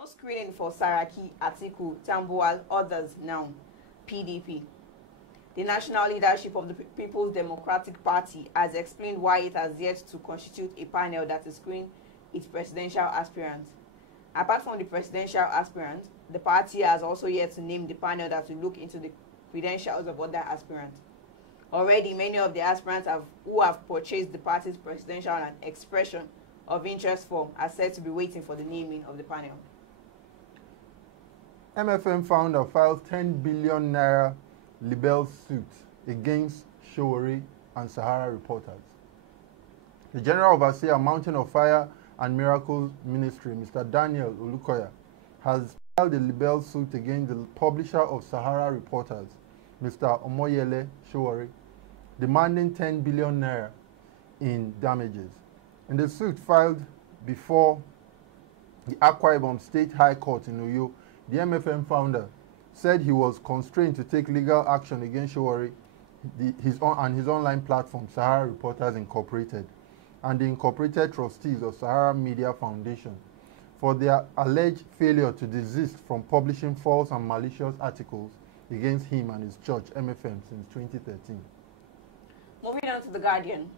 No screening for Saraki, Atiku, Tambuwal, others now. PDP. The national leadership of the People's Democratic Party has explained why it has yet to constitute a panel that will screen its presidential aspirants. Apart from the presidential aspirants, the party has also yet to name the panel that will look into the credentials of other aspirants. Already, many of the aspirants who have purchased the party's presidential and expression of interest form are said to be waiting for the naming of the panel. MFM founder files 10 billion naira libel suit against Showore and Sahara reporters. The General Overseer, Mountain of Fire and Miracles Ministry, Mr. Daniel Olukoya, has filed a libel suit against the publisher of Sahara reporters, Mr. Omoyele Showore, demanding 10 billion naira in damages. In the suit filed before the Akwa Ibom State High Court in Uyo, the MFM founder said he was constrained to take legal action against Showore and his online platform, Sahara Reporters Incorporated, and the incorporated trustees of Sahara Media Foundation for their alleged failure to desist from publishing false and malicious articles against him and his church, MFM, since 2013. Moving on to The Guardian.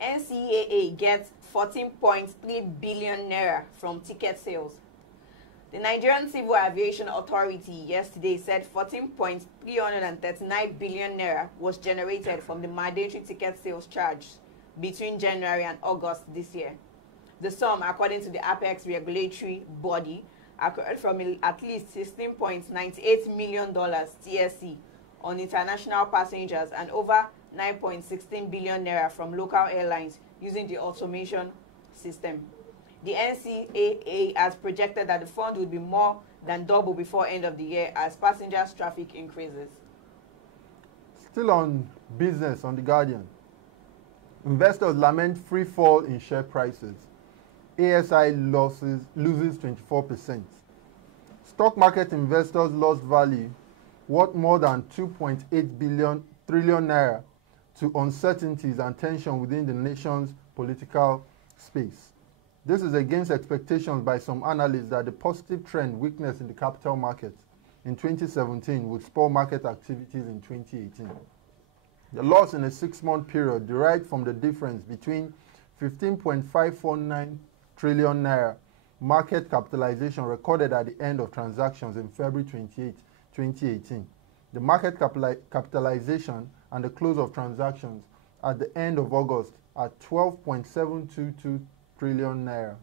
NCAA gets 14.3 billion naira from ticket sales. The Nigerian Civil Aviation Authority yesterday said 14.339 billion naira was generated from the mandatory ticket sales charged between January and August this year. The sum, according to the Apex regulatory body, occurred from at least $16.98 million TSC on international passengers and over 9.16 billion naira from local airlines using the automation system. The NCAA has projected that the fund will be more than double before end of the year as passengers traffic increases. Still on business on The Guardian. Investors lament free fall in share prices. ASI loses 24%. Stock market investors lost value worth more than 2.8 trillion naira to uncertainties and tension within the nation's political space. This is against expectations by some analysts that the positive trend witnessed in the capital markets in 2017 would spur market activities in 2018. The loss in a 6-month period derived from the difference between 15.549 trillion naira market capitalization recorded at the end of transactions in February 28, 2018, the market capitalization and the close of transactions at the end of August at 12.722 trillion naira.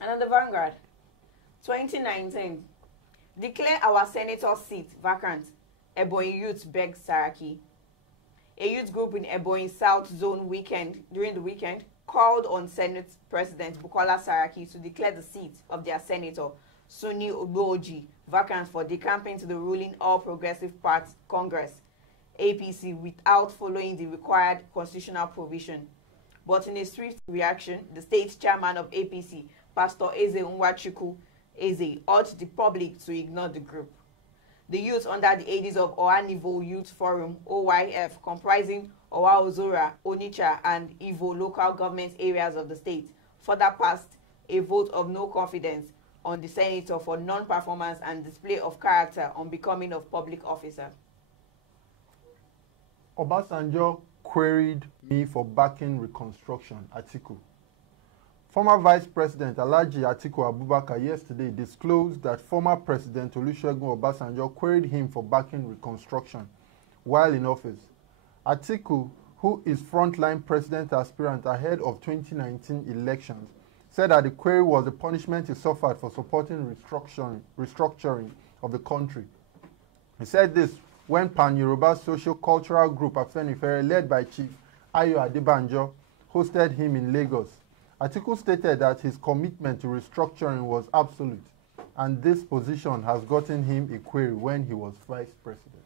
Another Vanguard. 2019. Declare our senator seat vacant. Ebonyi youth begs Saraki. A youth group in Ebonyi South Zone during the weekend called on Senate President Bukola Saraki to declare the seat of their senator, Suni Ogboji, vacant for decamping to the ruling All Progressive Party Congress, APC, without following the required constitutional provision. But in a swift reaction, the state chairman of APC, Pastor Eze Nwachukwu Eze, urged the public to ignore the group. The youth under the aegis of Ohanivo Youth Forum, OYF, comprising Owa Ozora, Onitsha, and Ivo local government areas of the state, further passed a vote of no confidence on the senator for non-performance and display of character on becoming of public officer. Obasanjo queried me for backing reconstruction, Atiku. Former Vice President Alhaji Atiku Abubakar yesterday disclosed that former President Olusegun Obasanjo queried him for backing reconstruction while in office. Atiku, who is frontline president aspirant ahead of 2019 elections, said that the query was the punishment he suffered for supporting restructuring of the country. He said this when Pan-Yoruba Socio-Cultural Group Afenifere, led by Chief Ayo Adebanjo, hosted him in Lagos. Atiku stated that his commitment to restructuring was absolute, and this position has gotten him a query when he was vice president.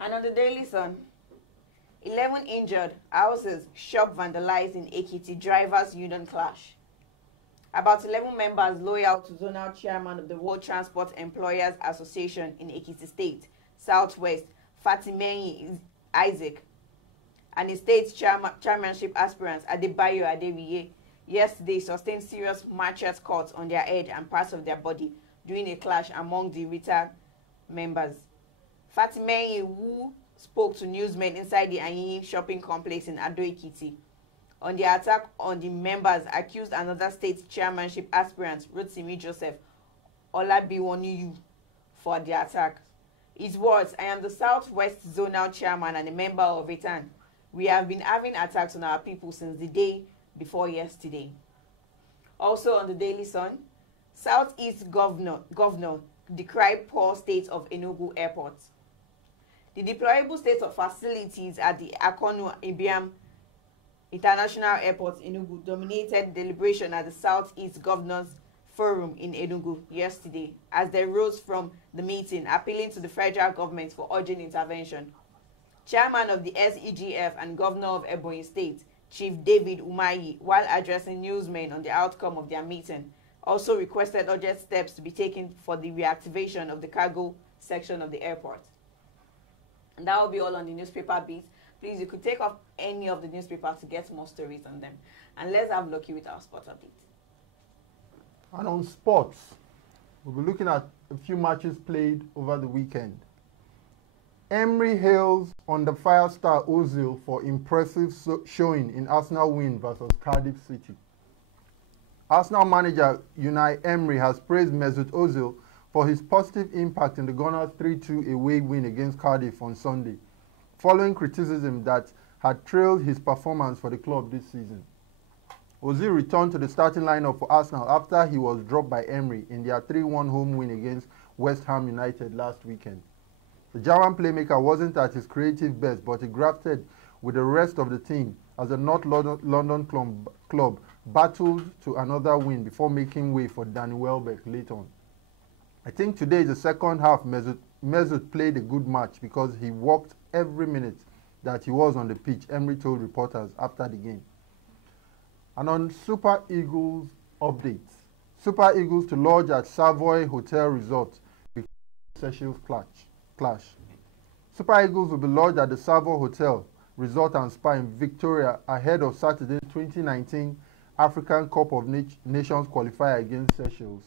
And on the Daily Sun, 11 injured, houses, shop vandalized in Ekiti, drivers' union clash. About 11 members loyal to zonal chairman of the World Transport Employers Association in Ekiti State, Southwest, Fatimeyi Isaac, and his state chairmanship aspirants Adebayo Adebiye yesterday sustained serious machete cuts on their head and parts of their body during a clash among the Rita members. Fatimeye, who spoke to newsmen inside the Ayin shopping complex in Ado-Ekiti on the attack on the members, accused another state chairmanship aspirant, Rotimi Joseph Olabiwoniyu, for the attack. His words, "I am the Southwest Zonal Chairman and a member of ETAN. We have been having attacks on our people since the day before yesterday." Also on the Daily Sun, Southeast Governor decried poor state of Enugu Airport. The deplorable state of facilities at the Akonu Ibiam International Airport Enugu dominated deliberation at the Southeast Governors Forum in Enugu yesterday as they rose from the meeting appealing to the federal government for urgent intervention. Chairman of the SEGF and Governor of Ebonyi State, Chief David Umahi, while addressing newsmen on the outcome of their meeting, also requested urgent steps to be taken for the reactivation of the cargo section of the airport. And that will be all on the newspaper beat. Please, you could take off any of the newspapers to get more stories on them. And let's have Lucky with our sports update. And on sports, we'll be looking at a few matches played over the weekend. Emery hails on the fire star Ozil for impressive showing in Arsenal win versus Cardiff City. Arsenal manager Unai Emery has praised Mesut Ozil for his positive impact in the Gunners' 3-2 away win against Cardiff on Sunday, following criticism that had trailed his performance for the club this season. Ozil returned to the starting lineup for Arsenal after he was dropped by Emery in their 3-1 home win against West Ham United last weekend. The German playmaker wasn't at his creative best, but he grafted with the rest of the team as the North London club battled to another win before making way for Danny Welbeck late on. I think today is the second half Mesut played a good match because he worked every minute that he was on the pitch, Emery told reporters after the game. And on Super Eagles updates, Super Eagles to lodge at Savoy Hotel Resort with Seychelles clash. Super Eagles will be lodged at the Savoy Hotel Resort and Spa in Victoria ahead of Saturday's 2019 African Cup of Nations qualifier against Seychelles.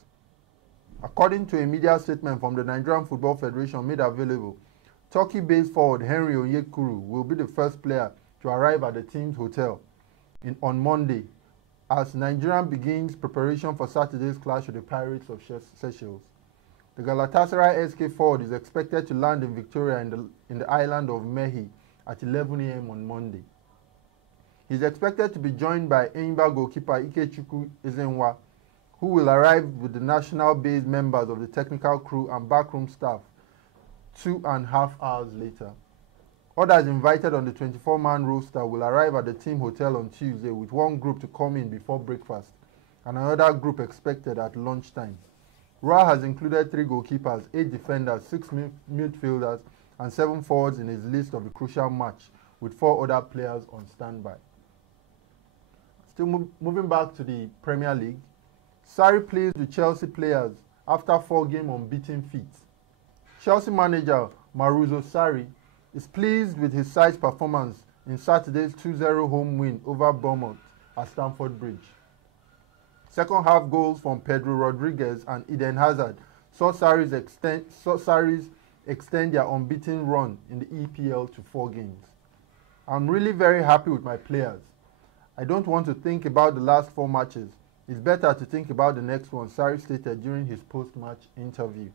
According to a media statement from the Nigerian Football Federation made available, Turkey-based forward Henry Onyekuru will be the first player to arrive at the team's hotel on Monday as Nigeria begins preparation for Saturday's clash with the Pirates of Seychelles. The Galatasaray SK forward is expected to land in Victoria in the island of Mehi at 11 a.m. on Monday. He is expected to be joined by Enyimba goalkeeper Ikechukwu Ezenwa, who will arrive with the national-based members of the technical crew and backroom staff 2.5 hours later. Others invited on the 24-man roster will arrive at the team hotel on Tuesday, with one group to come in before breakfast and another group expected at lunchtime. Ra has included 3 goalkeepers, 8 defenders, 6 midfielders and 7 forwards in his list of the crucial match, with 4 other players on standby. Still moving back to the Premier League, Sarri pleased with Chelsea players after 4-game unbeaten feat. Chelsea manager Maurizio Sarri is pleased with his side's performance in Saturday's 2-0 home win over Bournemouth at Stamford Bridge. Second half goals from Pedro Rodriguez and Eden Hazard saw Sarri's extend their unbeaten run in the EPL to 4 games. I'm really very happy with my players. I don't want to think about the last 4 matches. It's better to think about the next one, Sarri stated during his post-match interview.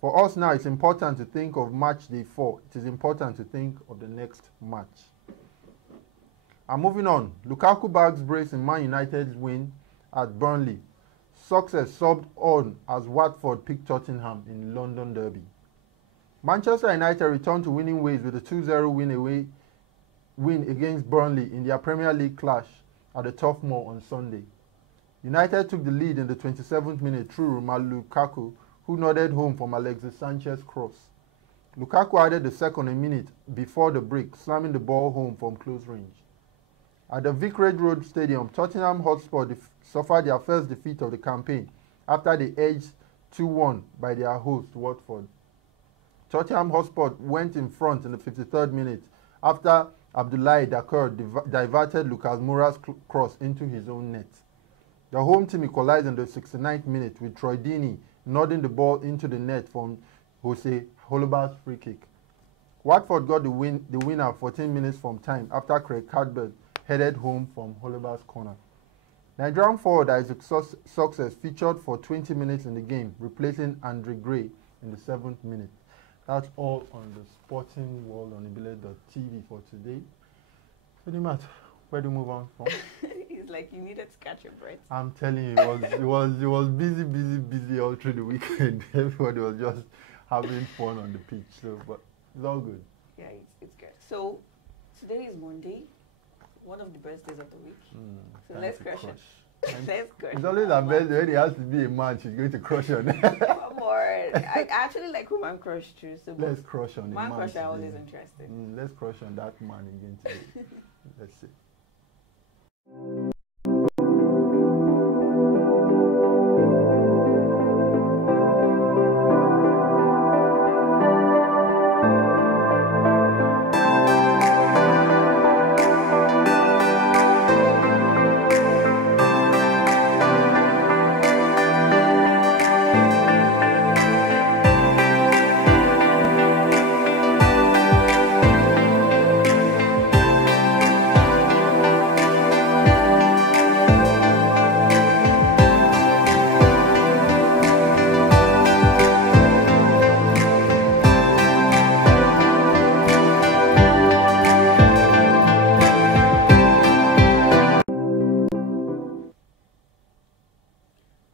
For us now, it's important to think of match day 4. It is important to think of the next match. And moving on, Lukaku bags brace in Man United's win at Burnley. Success subbed on as Watford picked Tottenham in London Derby. Manchester United returned to winning ways with a 2-0 win against Burnley in their Premier League clash at the Turf Moor on Sunday. United took the lead in the 27th minute through Romelu Lukaku, who nodded home from Alexis Sanchez's cross. Lukaku added the second a minute before the break, slamming the ball home from close range. At the Vicarage Road Stadium, Tottenham Hotspur suffered their first defeat of the campaign after they edged 2-1 by their host Watford. Tottenham Hotspur went in front in the 53rd minute after Abdoulaye Dakour diverted Lucas Moura's cross into his own net. The home team equalized in the 69th minute with Troy Deeney nodding the ball into the net from Jose Holobas's free kick. Watford got the winner 14 minutes from time after Craig Cadbert headed home from Holobas's corner. Nigerian forward Isaac Success featured for 20 minutes in the game, replacing Andre Gray in the 7th minute. That's all on the sporting world on ibile.tv for today. So, Nimat, where do we move on from? It's like you needed to catch your breath. I'm telling you, it was busy all through the weekend. Everybody was just having fun on the pitch. So, but it's all good. Yeah, it's good. So today is Monday, one of the best days of the week. So let's crush it. Let's crush it. It's always a best when it has to be a man. She's going to crush on. Come on. I actually like woman crush too. So let's crush on the man. Man crush are always today. interested. Let's crush on that man again today. Let's see.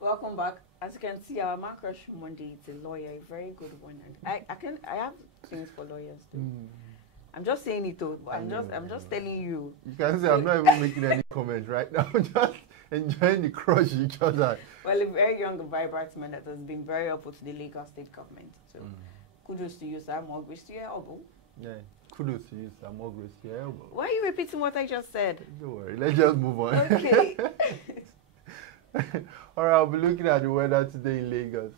Welcome back. As you can see, our man crush Monday is a lawyer, a very good one. And I have things for lawyers too. I'm just saying it though, but I'm just telling you. You can say I'm not even making any comments right now. I'm just enjoying the crush each other. Well, a very young, vibrant man that has been very helpful to the Lagos state government. So kudos to you, sir. More grace to your elbow. Yeah, kudos to you, sir. More grace to your elbow. Why are you repeating what I just said? Don't worry, let's just move on. Okay. All right, I'll be looking at the weather today in Lagos.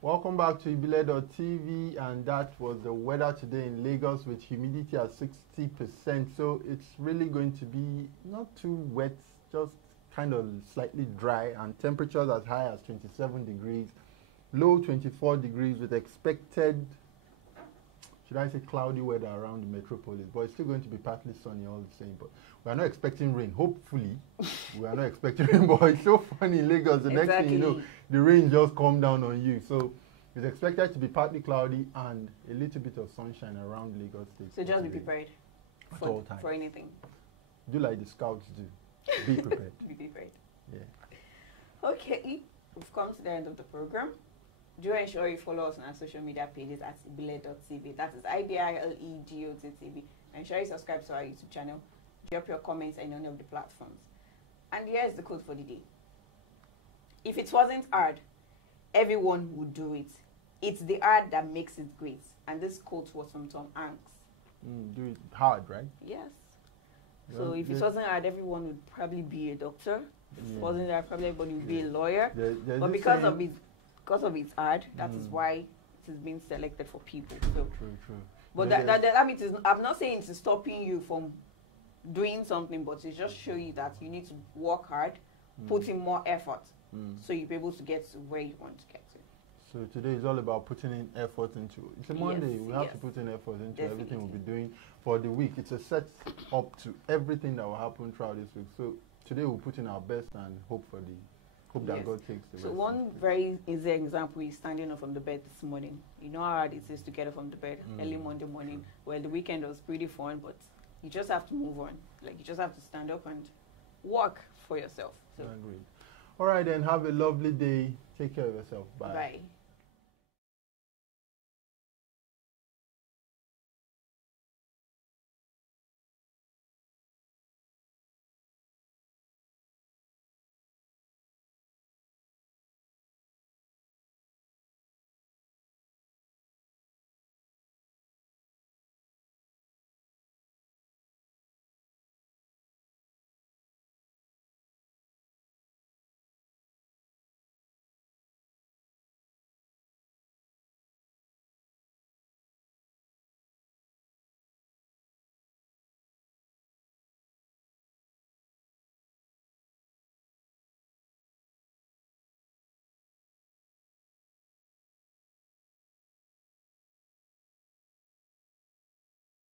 Welcome back to ibile.tv, and that was the weather today in Lagos with humidity at 60%. So it's really going to be not too wet, just kind of slightly dry, and temperatures as high as 27 degrees, low 24 degrees with expected, should I say, cloudy weather around the metropolis. But it's still going to be partly sunny all the same. But we are not expecting rain. Hopefully, we are not expecting rain. But it's so funny in Lagos. The next thing you know, the rain just come down on you. So it's expected to be partly cloudy and a little bit of sunshine around Lagos State. So just be prepared at all times. For anything. Do like the scouts do. Be prepared. Be prepared. Yeah. Okay, we've come to the end of the program. Do ensure you follow us on our social media pages at ibile.tv. That is IBILEGOTTV. Ensure you subscribe to our YouTube channel. Drop your comments on any of the platforms. And here's the quote for the day. If it wasn't hard, everyone would do it. It's the art that makes it great. And this quote was from Tom Hanks. Do it hard, right? Yes. So if it wasn't hard, everyone would probably be a doctor. If it wasn't hard, probably everybody would be a lawyer. But because of its art, that is why it is being selected for people. So True. But that means I'm not saying it's stopping you from doing something, but it's just show you that you need to work hard, put in more effort, so you'll be able to get to where you want to get to. So today is all about putting in effort into it. It's a Monday. We have to put in effort into everything we'll be doing for the week. It's a set up to everything that will happen throughout this week. So today we'll put in our best and hope for the hope that Yes. God takes the So rest. one very easy example is standing up from the bed this morning. You know how hard it is to get up from the bed early Monday morning. Well, the weekend was pretty fun, but you just have to move on. Like, you just have to stand up and work for yourself. So, I agree. All right, then. Have a lovely day. Take care of yourself. Bye. bye.